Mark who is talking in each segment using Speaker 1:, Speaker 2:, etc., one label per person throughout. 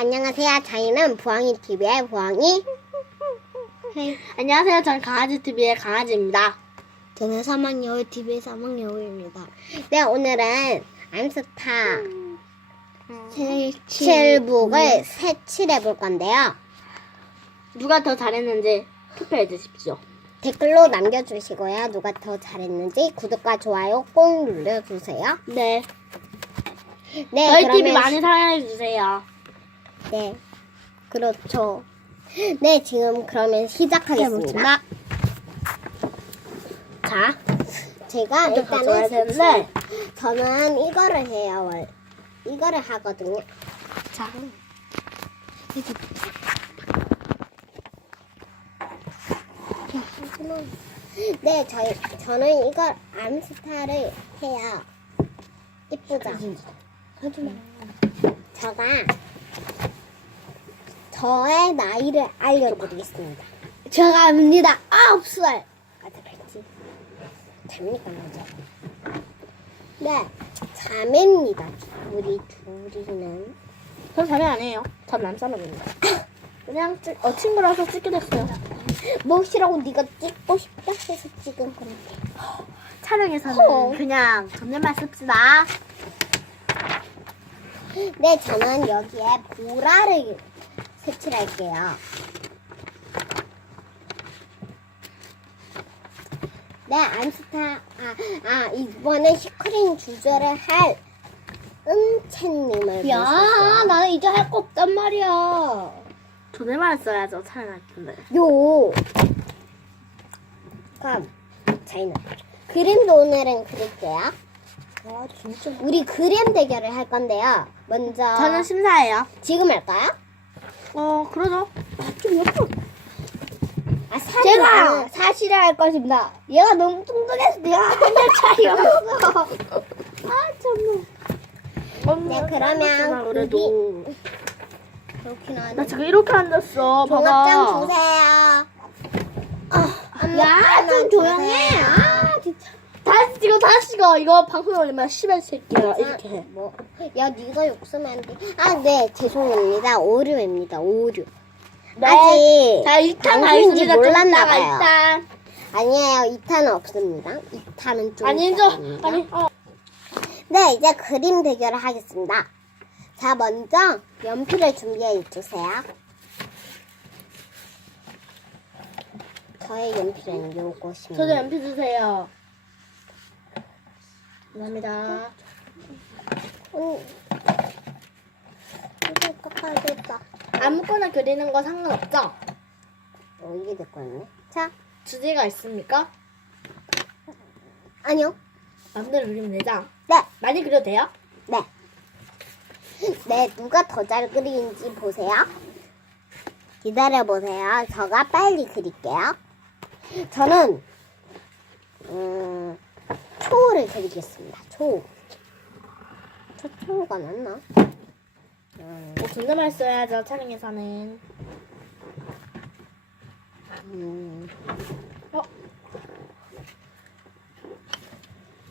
Speaker 1: 네, 안녕하세요. 저희는 부엉이 TV의 부엉이.
Speaker 2: 안녕하세요. 저는 강아지 TV의 강아지입니다.
Speaker 1: 저는 사막여우 TV의 사막여우입니다. 네, 오늘은 암스타 칠북을 색칠해 볼 건데요.
Speaker 2: 누가 더 잘했는지 투표해 주십시오.
Speaker 1: 댓글로 남겨주시고요. 누가 더 잘했는지 구독과 좋아요 꼭 눌러주세요.
Speaker 2: 네.
Speaker 1: 네,
Speaker 2: 저희
Speaker 1: 그러면
Speaker 2: TV 많이 사랑해 주세요.
Speaker 1: 네, 그렇죠. 네, 지금 그러면 시작하겠습니다.
Speaker 2: 자,
Speaker 1: 제가
Speaker 2: 가져와야
Speaker 1: 일단은
Speaker 2: 되는데.
Speaker 1: 저는 이거를 해요. 월- 이거를 하거든요.
Speaker 2: 자,
Speaker 1: 네, 저희 저는 이걸 암스타를 해요. 이쁘죠? 제가 저의 나이를 알려드리겠습니다.
Speaker 2: 제가 압니다. 아홉 살.
Speaker 1: 아, 됐지. 됩니까, 먼저? 네, 자매입니다. 우리 둘이는.
Speaker 2: 전 자매 아니에요. 전 남사람입니다. 그냥 찌, 어, 친구라서 찍게 됐어요.
Speaker 1: 무엇이라고 네가 찍고 싶다 해서 찍은 건데.
Speaker 2: 촬영에서는
Speaker 1: 어.
Speaker 2: 그냥 존댓말 씁시다.
Speaker 1: 네, 저는 여기에 보라를 색칠할게요. 네, 암스타, 아, 아, 이번에 시크릿 주제를 할 은채님을 모셨어요.
Speaker 2: 나는 이제 할 거 없단 말이야. 써야죠. 촬영할 텐데.
Speaker 1: 요. 그럼, 저희는 그림도 오늘은 그릴게요.
Speaker 2: 아, 진짜.
Speaker 1: 우리 그림 대결을 할 건데요. 먼저,
Speaker 2: 저는 심사예요.
Speaker 1: 지금 할까요?
Speaker 2: 어, 그러죠. 좀 예뻐.
Speaker 1: 아,
Speaker 2: 제가 사실을 할 것입니다. 얘가 너무 뚱뚱해서 내가 한달 차이였어. 아, 정말.
Speaker 1: 네, 그러면
Speaker 2: 그래도.
Speaker 1: 그렇긴 하네.
Speaker 2: 나 지금 이렇게 앉았어.
Speaker 1: 종합장
Speaker 2: 봐봐.
Speaker 1: 주세요.
Speaker 2: 야, 좀 조용해. 아. 찍어, 다시 찍어. 이거 방송 올리면 10일 새끼야. 이렇게 해.
Speaker 1: 뭐? 야, 네가 욕쓰면 안 돼. 아, 네, 죄송합니다. 오류입니다. 오류. 아직
Speaker 2: 자, 2탄
Speaker 1: 방송인지
Speaker 2: 가겠습니다.
Speaker 1: 몰랐나
Speaker 2: 좀
Speaker 1: 봐요.
Speaker 2: 이따가 2탄.
Speaker 1: 아니에요. 2탄은 없습니다. 2탄은 좀
Speaker 2: 아니죠.
Speaker 1: 있습니다.
Speaker 2: 아니, 어.
Speaker 1: 네, 이제 그림 대결을 하겠습니다. 자, 먼저 연필을 준비해 주세요. 저의 연필은 요것입니다.
Speaker 2: 저도 연필 주세요. 감사합니다.
Speaker 1: 응. 이거 깎아야겠다.
Speaker 2: 아무거나 그리는 거 상관없죠?
Speaker 1: 어, 이게 될 거였네. 자,
Speaker 2: 주제가 있습니까?
Speaker 1: 아니요.
Speaker 2: 마음대로 그리면 되죠?
Speaker 1: 네,
Speaker 2: 많이 그려도 돼요?
Speaker 1: 네. 네, 누가 더 잘 그리는지 보세요. 기다려보세요. 저가 빨리 그릴게요. 저는, 음, 초를 그리겠습니다. 초. 저 초가 낫나? 음,
Speaker 2: 뭐 존댓말 써야죠, 촬영에서는.
Speaker 1: 음.
Speaker 2: 어?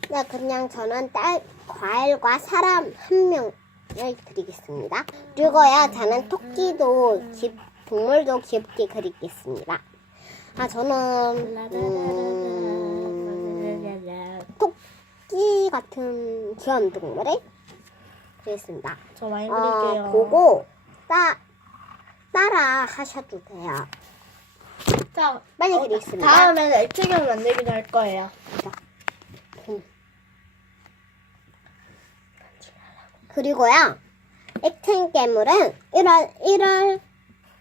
Speaker 1: 네, 그냥 저는 딸, 과일과 사람 한 명을 그리겠습니다. 그리고요, 저는 토끼도, 집, 동물도 귀엽게 그리겠습니다. 아, 저는, 음, 토끼 같은 귀여운 동물을 그리겠습니다.
Speaker 2: 저 많이
Speaker 1: 어,
Speaker 2: 그릴게요.
Speaker 1: 보고, 따, 따라 하셔도 돼요.
Speaker 2: 자,
Speaker 1: 빨리
Speaker 2: 어,
Speaker 1: 그리겠습니다.
Speaker 2: 다음에는 액체경 만들기도 할 거예요.
Speaker 1: 그리고요, 액팅 괴물은 1월, 1월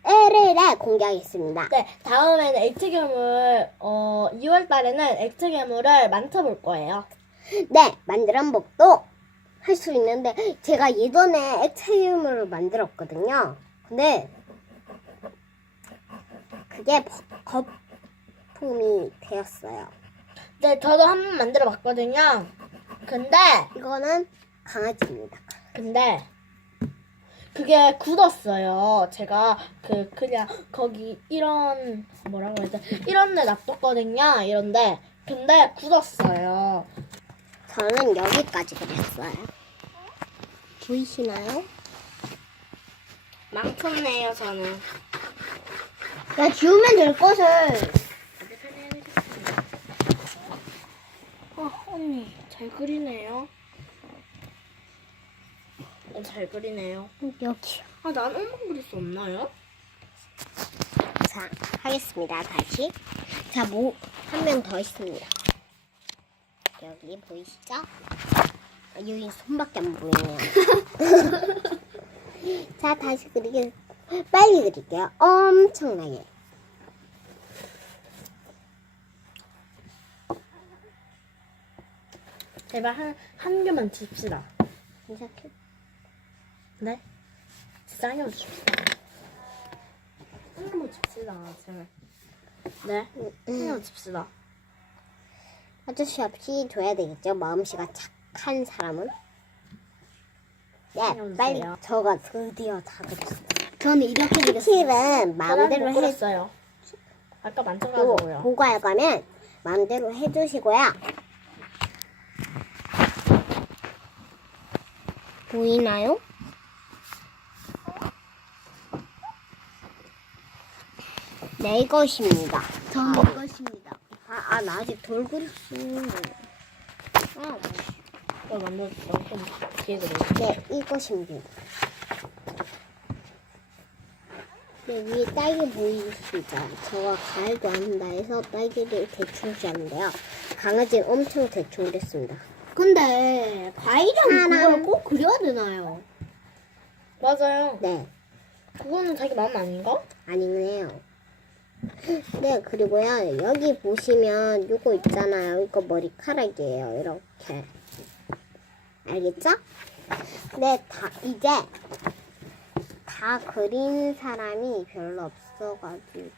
Speaker 1: 1일에 공개하겠습니다.
Speaker 2: 네, 다음에는 액체괴물, 어, 2월 달에는 액체괴물을 만져볼 거예요.
Speaker 1: 네, 만드는 법도 할 수 있는데, 제가 예전에 액체 괴물을 만들었거든요. 근데, 그게 거- 거품이 되었어요.
Speaker 2: 네, 저도 한 번 만들어 봤거든요. 근데,
Speaker 1: 이거는 강아지입니다.
Speaker 2: 근데, 그게 굳었어요. 제가 그, 그냥, 거기, 이런, 뭐라고 해야 돼? 이런 데 놔뒀거든요. 이런데. 근데 굳었어요.
Speaker 1: 저는 여기까지 그렸어요. 보이시나요?
Speaker 2: 망쳤네요, 저는.
Speaker 3: 야, 지우면 될 것을.
Speaker 2: 어, 언니, 잘 그리네요. 어, 잘 그리네요.
Speaker 1: 여기.
Speaker 2: 아, 난 엄마 그릴 수 없나요?
Speaker 1: 자, 하겠습니다. 다시. 자, 뭐, 한 명 더 있습니다. 여기 보이시죠? 아, 여기 손밖에 안 보이네요. 자, 다시 그리게, 빨리 그릴게요. 엄청나게.
Speaker 2: 제발 한, 한 개만 줍시다.
Speaker 1: 괜찮게.
Speaker 2: 네? 줍시다. 한 개만 줍시다, 제발. 네? 한 개만 줍시다.
Speaker 1: 아저씨 없이 줘야 되겠죠? 마음씨가 착한 사람은. 네. 빨리. 저가 드디어 다 그렸어요.
Speaker 3: 저는 이렇게.
Speaker 1: 스킬은 마음대로 해,
Speaker 2: 했어요. 아까
Speaker 1: 또
Speaker 2: 만져가지고요.
Speaker 1: 보고할 거면 마음대로 해주시고요. 보이나요? 내 것입니다.
Speaker 3: 저는 이것입니다.
Speaker 1: 아, 아, 나 아직 돌 그릴 수 있는 거. 아,
Speaker 2: 어, 만들었어. 좀 뒤에 그려.
Speaker 1: 네, 이것입니다. 네, 위에 딸기 보이시죠? 저가 과일도 한다 해서 딸기를 대충 쥐었는데요. 강아지는 엄청 대충 그렸습니다.
Speaker 3: 근데 과일은. 그걸 꼭 그려야 되나요?
Speaker 2: 맞아요.
Speaker 1: 네,
Speaker 2: 그거는 자기 마음 아닌가?
Speaker 1: 아니네요. 네, 그리고요, 여기 보시면 요거 있잖아요. 이거 머리카락이에요. 이렇게. 알겠죠? 네, 다, 이제 다 그린 사람이 별로 없어가지고.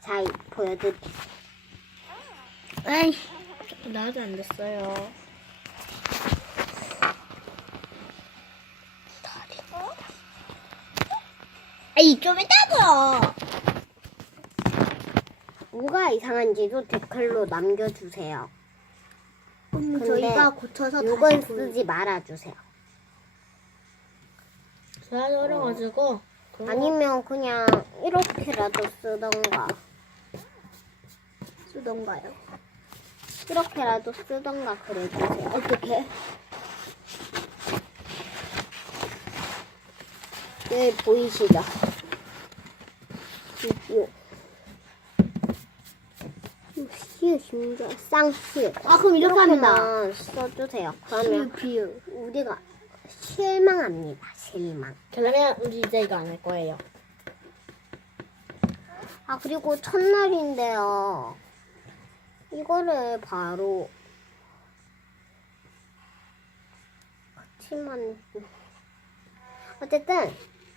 Speaker 1: 자, 이- 보여드릴게요.
Speaker 3: 에이,
Speaker 2: 나 아직 안 됐어요.
Speaker 3: 에이, 좀 이따가.
Speaker 1: 뭐가 이상한지도 댓글로 남겨주세요. 근데
Speaker 3: 저희가 고쳐서
Speaker 1: 이건
Speaker 3: 다시 보여-
Speaker 1: 쓰지 말아주세요.
Speaker 2: 제가 어려가지고. 그거-
Speaker 1: 아니면 그냥 이렇게라도 쓰던가.
Speaker 3: 쓰던가요.
Speaker 1: 이렇게라도 쓰던가 그래주세요.
Speaker 3: 어떻게?
Speaker 1: 네, 보이시죠? 요. 시우 심지어 쌍시우.
Speaker 3: 아, 그럼 이렇게 합니다.
Speaker 1: 이렇게만 써주세요. 그러면
Speaker 3: 비유.
Speaker 1: 우리가 실망합니다. 실망.
Speaker 2: 그러면 우리 이제 이거 안 할 거예요.
Speaker 1: 아 그리고 첫날인데요. 이거를 바로 같이만 어쨌든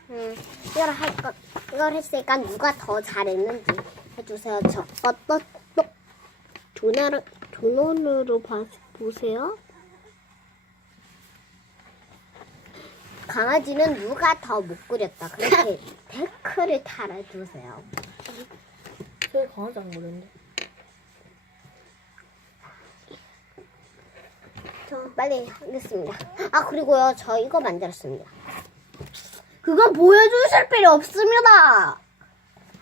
Speaker 1: 음, 이걸 할 것 이걸 했으니까 누가 더 잘했는지 해주세요. 저것도 똑 조나를 조너으로 봐 보세요. 강아지는 누가 더 못 그렸다. 그렇게 댓글을 달아주세요.
Speaker 2: 저희 강아지 안 그렸는데.
Speaker 1: 저 빨리 하겠습니다. 아 그리고요 저 이거 만들었습니다.
Speaker 3: 그건 보여주실 필요 없습니다.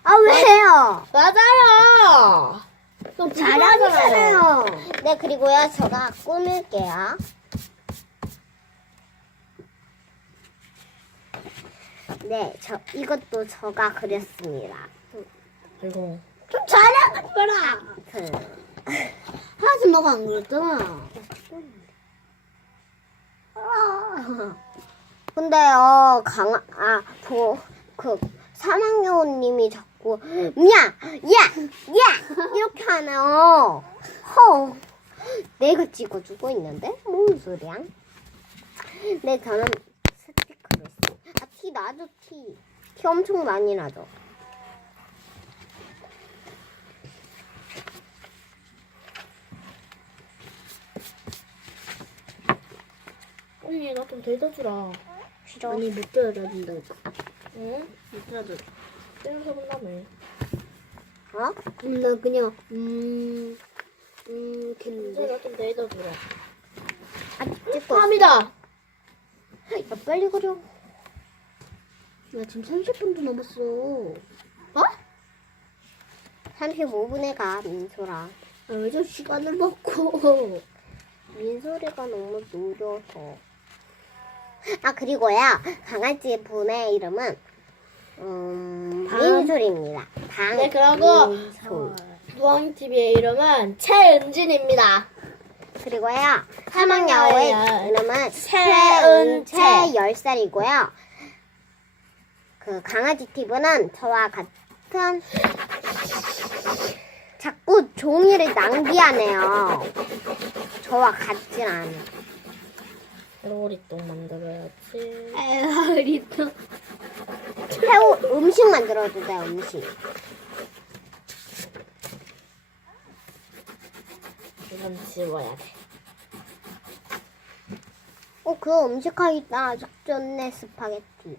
Speaker 1: 아 왜요?
Speaker 2: 맞아요!
Speaker 3: 좀 잘하잖아요.
Speaker 1: 네 그리고요 제가 꾸밀게요. 네, 저 이것도 저가 그렸습니다.
Speaker 2: 이거.
Speaker 3: 좀 잘하거라.
Speaker 1: 그,
Speaker 3: 하지 너가 안 그랬잖아.
Speaker 1: 근데요 강아 아그 사망여우님이 자꾸 야, 야, 야 이렇게 하네요. 허, 내가 찍어주고 있는데 뭔 소리야? 네 저는 스티커로 했어요. 아티 나죠 티. 티 엄청 많이 나죠.
Speaker 2: 언니, 나좀 대줘주라.
Speaker 1: 싫어.
Speaker 3: 아니, 못 들어준다.
Speaker 2: 응? 못 대줘. 때려서 본다며.
Speaker 1: 어?
Speaker 3: 음, 나 그냥, 음,
Speaker 1: 음, 근데
Speaker 2: 나좀 내려주라.
Speaker 1: 아직 찍고 있어.
Speaker 2: 팜이다.
Speaker 1: 야, 빨리 그려. 야, 지금 30분도 넘었어. 어? 35분에 가, 민소라.
Speaker 3: 아, 왜 저 시간을 먹고.
Speaker 1: 민소리가 너무 느려서. 아, 그리고요, 강아지 분의 이름은, 음,
Speaker 2: 방-
Speaker 1: 민솔입니다. 방.
Speaker 2: 네, 그리고
Speaker 1: 민솔.
Speaker 2: 부엉이 TV의 이름은 최은진입니다.
Speaker 1: 그리고요, 사망여우의
Speaker 2: 사망여우의
Speaker 1: 이름은
Speaker 2: 최은채.
Speaker 1: 최은채 10살이고요. 그 강아지 팁은 저와 같은 자꾸 종이를 낭비하네요. 저와 같진 않아요.
Speaker 2: 로리똥 만들어야지.
Speaker 3: 에어리 또.
Speaker 1: 새우 음식 만들어주세요, 음식.
Speaker 2: 이건 지워야 돼.
Speaker 1: 어, 그 음식하기 아주 좋네, 스파게티.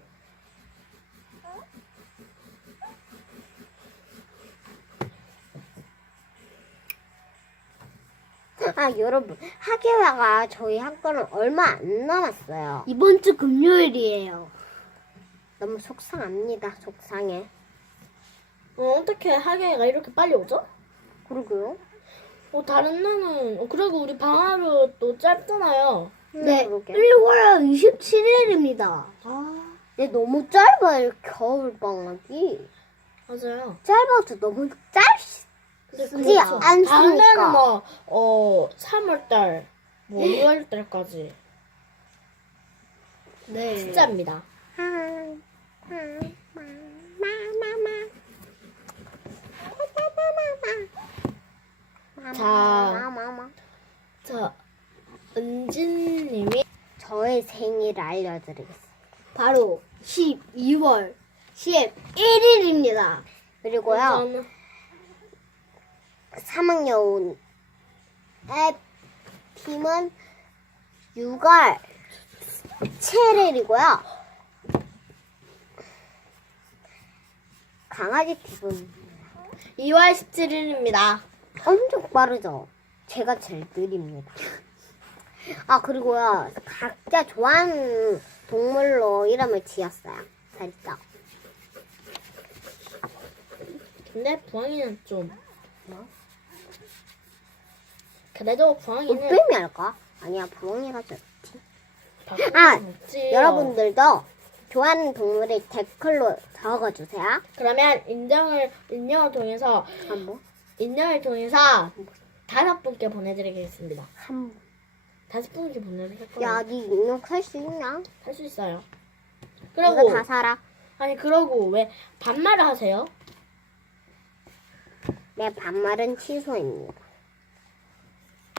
Speaker 1: 아, 여러분, 학예회가 저희 학교는 얼마 안 남았어요.
Speaker 3: 이번 주 금요일이에요.
Speaker 1: 너무 속상합니다, 속상해.
Speaker 2: 어, 어떻게 하계가 이렇게 빨리 오죠?
Speaker 1: 그러게요.
Speaker 2: 어, 다른 날은, 어, 그리고 우리 방학은 또 짧잖아요.
Speaker 3: 네,
Speaker 1: 그러게.
Speaker 3: 1월 27일입니다.
Speaker 2: 아,
Speaker 1: 근데 너무 짧아요, 겨울 방학이.
Speaker 2: 맞아요.
Speaker 1: 짧아도 너무 짧 쓰지
Speaker 2: 그렇죠.
Speaker 1: 않습니까?
Speaker 2: 다른 날은 뭐, 어, 3월달, 뭐, 2월달까지.
Speaker 3: 네.
Speaker 2: 진짜입니다. 자. 자, 은진님이
Speaker 1: 저의 생일을 알려드리겠습니다.
Speaker 3: 바로 12월 11일입니다.
Speaker 1: 그리고요,
Speaker 2: 저는
Speaker 1: 3학년 앱 팀은 6월 7일이고요. 강아지 팀은
Speaker 2: 2월 17일입니다.
Speaker 1: 엄청 빠르죠? 제가 제일 느립니다. 아, 그리고요, 각자 좋아하는 동물로 이름을 지었어요. 살짝.
Speaker 2: 근데 부엉이는 좀.
Speaker 1: 뭐?
Speaker 2: 그래도 부엉이는.
Speaker 1: 올빼미 할까? 아니야, 부엉이가 좋지. 아,
Speaker 2: 건 없지요.
Speaker 1: 여러분들도 좋아하는 동물을 댓글로 적어주세요.
Speaker 2: 그러면 인정을, 인정을 통해서,
Speaker 1: 한 번.
Speaker 2: 인정을 통해서 다섯 분께 보내드리겠습니다.
Speaker 1: 한 번.
Speaker 2: 다섯 분께 보내드릴 거예요.
Speaker 1: 야, 네 능력 살수 있나?
Speaker 2: 할수 있어요. 그러고,
Speaker 1: 다 살아.
Speaker 2: 아니, 그러고 왜 반말을 하세요?
Speaker 1: 내 반말은 취소입니다.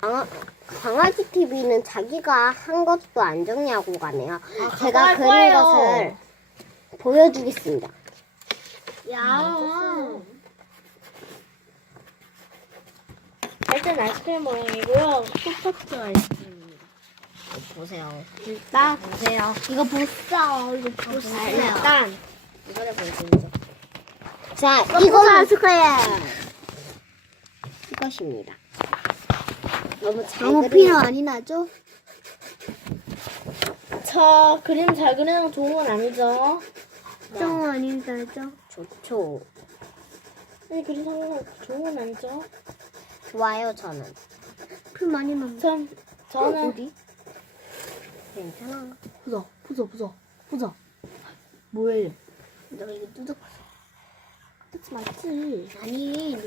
Speaker 1: 강아, 강아지 TV는 자기가 한 것도 안 정리하고 가네요.
Speaker 2: 아,
Speaker 1: 제가
Speaker 2: 할
Speaker 1: 그린
Speaker 2: 거예요.
Speaker 1: 것을 보여주겠습니다.
Speaker 3: 야.
Speaker 2: 일단 아이스크림 모양이고요. 소파트 아이스크림입니다. 보세요.
Speaker 3: 나
Speaker 2: 보세요.
Speaker 3: 이거 보싸. 이거 보싸요.
Speaker 2: 일단 이거를 보여드리죠.
Speaker 1: 자,
Speaker 3: 이거
Speaker 1: 이거는
Speaker 3: 아스크림.
Speaker 1: 이것입니다. 너무 그린
Speaker 3: 필요 아니 나죠?
Speaker 2: 저 그림 잘 그리는 거 좋은 건 아니죠?
Speaker 3: 정 아니 나죠?
Speaker 1: 좋죠.
Speaker 2: 네, 그림 잘 그리는 거 좋은 건 아니죠?
Speaker 1: 좋아요, 저는.
Speaker 3: 필 많이 남죠?
Speaker 2: 전 저는
Speaker 3: 어디?
Speaker 1: 괜찮아.
Speaker 3: 보자, 보자, 보자, 보자. 뭐해? 내가 이거 뜯어. 뜯지 말지. 아니,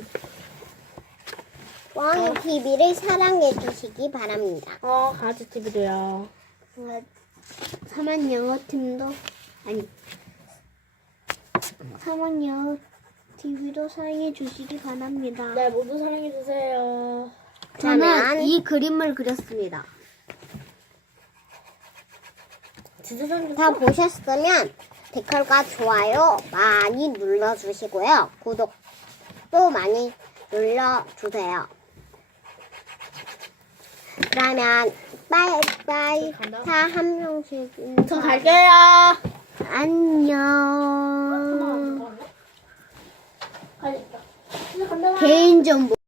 Speaker 1: 왕 TV를 사랑해 주시기 바랍니다.
Speaker 2: 어 강아지 TV도요.
Speaker 3: 사만 영어 팀도 아니. 사만 영어 TV도 사랑해 주시기 바랍니다.
Speaker 2: 네 모두 사랑해 주세요.
Speaker 3: 저는
Speaker 1: 그러면
Speaker 3: 이 그림을 그렸습니다.
Speaker 2: 진짜 사랑해
Speaker 1: 다 보셨으면 댓글과 좋아요 많이 눌러주시고요. 구독도 많이 눌러주세요. 그러면 빠이빠이. 다 한 명씩
Speaker 2: 저
Speaker 1: 인사.
Speaker 2: 갈게요.
Speaker 1: 안녕.
Speaker 2: 가야겠다. 이제 간다.
Speaker 3: 개인 정보